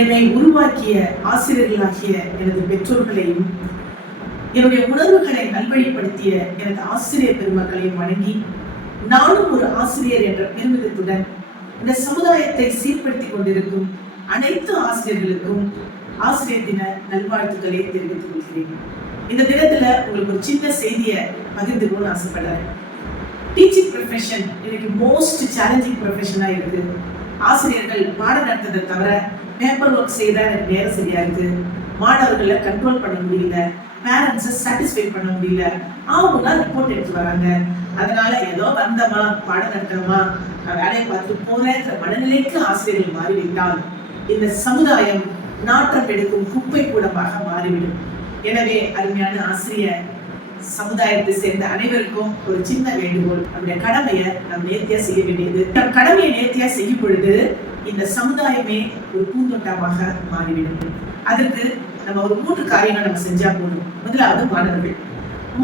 என்னை உருவாக்கிய ஆசிரியர்களாகிய எனது பெற்றோர்களையும் என்னுடைய உணர்வுகளை நல்வழிப்படுத்திய எனது ஆசிரியர் பெருமக்களையும் வணங்கி, நானும் ஒரு ஆசிரியர் என்ற பெருமிதத்துடன் இந்த சமுதாயத்தை சீர்படுத்திக் கொண்டிருக்கும் அனைத்து ஆசிரியர்களுக்கும் ஆசிரியர் தின நல்வாழ்த்துக்களை தெரிவித்துக் கொள்கிறேன். இந்த தினத்துல உங்களுக்கு ஒரு சின்ன செய்தியை பகிர்ந்துக்கணும்னு ஆசைப்படுறேன். டீச்சிங் ப்ரொஃபஷன் எனக்கு மோஸ்ட் சேலஞ்சிங் ப்ரொஃபஷனா இருக்கு. ஆசிரியர்கள் பாடம் நடத்துறதை தவிர பேப்பர் ஒர்க் செய்தா எனக்கு நேரம் சரியா இருக்கு. மாணவர்களை கண்ட்ரோல் பண்ண முடியல, பேரண்ட்ஸை சாட்டிஸ்ஃபை பண்ண முடியல. அவங்க ரிப்போர்ட் எடுத்து வராங்க. அதனால ஏதோ வந்தமா பாடம் நடத்தணுமா, நான் வேலையை பார்த்துட்டு போறேன்ற மனநிலைக்கு ஆசிரியர்கள் மாறிவிட்டால் இந்த சமுதாயம் நாற்றம் எடுக்கும் குப்பை கூடமாக மாறிவிடும். எனவே அருமையான ஆசிரியர் சமுதாயத்தை சேர்ந்த அனைவருக்கும் ஒரு சின்ன வேண்டுகோள். நம்முடைய கடமையை நாம் நேர்த்தியா செய்ய வேண்டியது. நம் கடமையை நேர்த்தியா செய்யும் பொழுது இந்த சமுதாயமே ஒரு பூந்தோட்டமாக மாறிவிடும். அதற்கு நம்ம ஒரு 3 காரியங்கள் நம்ம செஞ்சா போதும். முதலாவது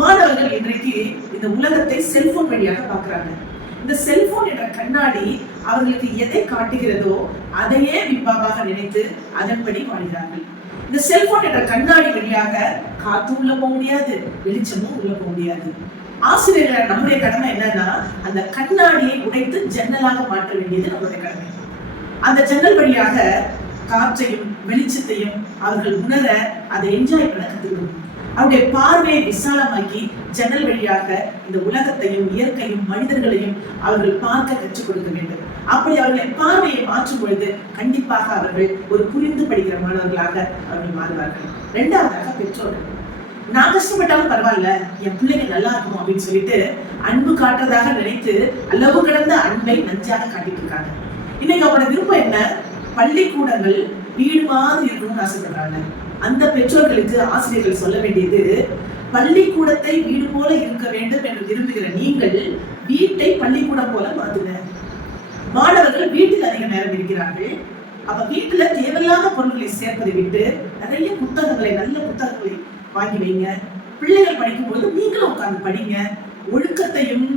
மாணவர்கள் இன்றைக்கு இந்த உலகத்தை செல்போன் வழியாக பார்க்கிறாங்க. இந்த செல்போன் என்ற கண்ணாடி அவர்களுக்கு எதை காட்டுகிறதோ அதையே பிம்பமாக நினைத்து அதன்படி வாழ்கிறார்கள். இந்த செல்போன் என்ற கண்ணாடி வழியாக காத்து உள்ள போக முடியாது, வெளிச்சமும் உள்ள போக முடியாது. ஆசிரியர்கள் நம்முடைய கடமை என்னன்னா, அந்த கண்ணாடியை உடைத்து ஜன்னலாக மாற்ற வேண்டியது நம்முடைய கடமை. அந்த ஜன்னல் வழியாக காற்றையும் வெளிச்சத்தையும் அவர்கள் உணர, அதை என்ஜாய் பண்ண கற்றுக்கணும். அவருடைய பார்வையை விசாலமாக்கி ஜன்னல் வழியாக இந்த உலகத்தையும் இயற்கையும் மனிதர்களையும் அவர்கள் பார்க்க கற்றுக் கொடுக்க வேண்டும். அப்படி அவர்களின் பார்வையை மாற்றும் பொழுது கண்டிப்பாக அவர்கள் ஒரு புரிந்து படிக்கிற மாணவர்களாக அவர்கள் மாறுவார்கள். 2வதாக பெற்றோர்கள். நான் கஷ்டப்பட்டாலும் பரவாயில்ல, என் பிள்ளைங்க நல்லா இருக்கும் அப்படின்னு சொல்லிட்டு அன்பு காட்டுறதாக நினைத்து அளவு கடந்த அன்பை நஞ்சாக காட்டிட்டு இருக்காங்க. இன்னைக்கு அவரோட விருப்பம் என்ன? பள்ளிக்கூடங்கள் வீடு மாதிரி இருக்கணும்னு ஆசைப்படுறாங்க. அந்த பெற்றோர்களுக்கு ஆசிரியர்கள் சொல்ல வேண்டியது, பள்ளிக்கூடத்தை வீடு போல இருக்க வேண்டும் என்று விரும்புகிற நீங்கள் வீட்டை பள்ளிக்கூடம் போல மாத்துங்க. மாணவர்கள் வீட்டில் அதிக நேரம் இருக்கிறார்கள். அப்ப வீட்டுல தேவையில்லாத பொருட்களை சேர்ப்பதை விட்டு நிறைய புத்தகங்களை, நல்ல புத்தகங்களை வாங்கி வைங்க. பிள்ளைகள் படிக்கும் போது நீங்களும் உட்கார்ந்து படிங்க. ஒழுக்கத்தையும்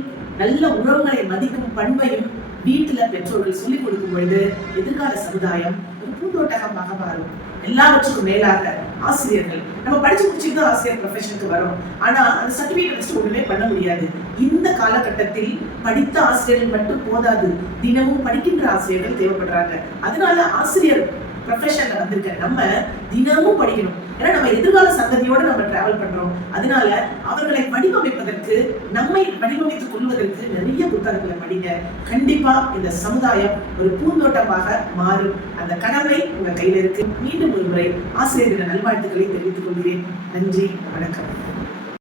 நல்ல உறவுகளை மதிக்கும் பண்பையும் வீட்டுல பெற்றோர்கள் சொல்லிக் கொடுக்கும் பொழுது எதிர்கால சமுதாயம் ஒரு பூந்தோட்டகமாக மாறும். எல்லாவற்றுக்கும் மேலாக ஆசிரியர்கள், நம்ம படிச்சு முடிச்சுட்டு தான் ஆசிரியர் ப்ரொஃபஷனுக்கு வரோம். ஆனா அந்த சர்டிபிகேட் வச்சு ஒண்ணுமே பண்ண முடியாது. இந்த காலகட்டத்தில் படித்த ஆசிரியர்கள் மட்டும் போதாது, தினமும் படிக்கின்ற ஆசிரியர்கள் தேவைப்படுறாங்க. அதனால ஆசிரியர் ப்ரொஃபஷன்ல வந்திருக்க நம்ம தினமும் படிக்கணும். ஏன்னா நம்ம எதிர்கால சந்ததியோட நம்ம டிராவல் பண்றோம். அதனால அவர்களை வடிவமைப்பதற்கு, நம்மை வடிவமைத்துக் கொள்வதற்கு நிறைய புத்தகங்களை படிங்க. கண்டிப்பா இந்த சமுதாயம் ஒரு பூந்தோட்டமாக மாறும். அந்த கடமை உங்க கையில இருக்கு. மீண்டும் ஒரு முறை ஆசிரியர் தின நல்வாழ்த்துக்களை தெரிவித்துக் கொள்கிறேன். நன்றி, வணக்கம்.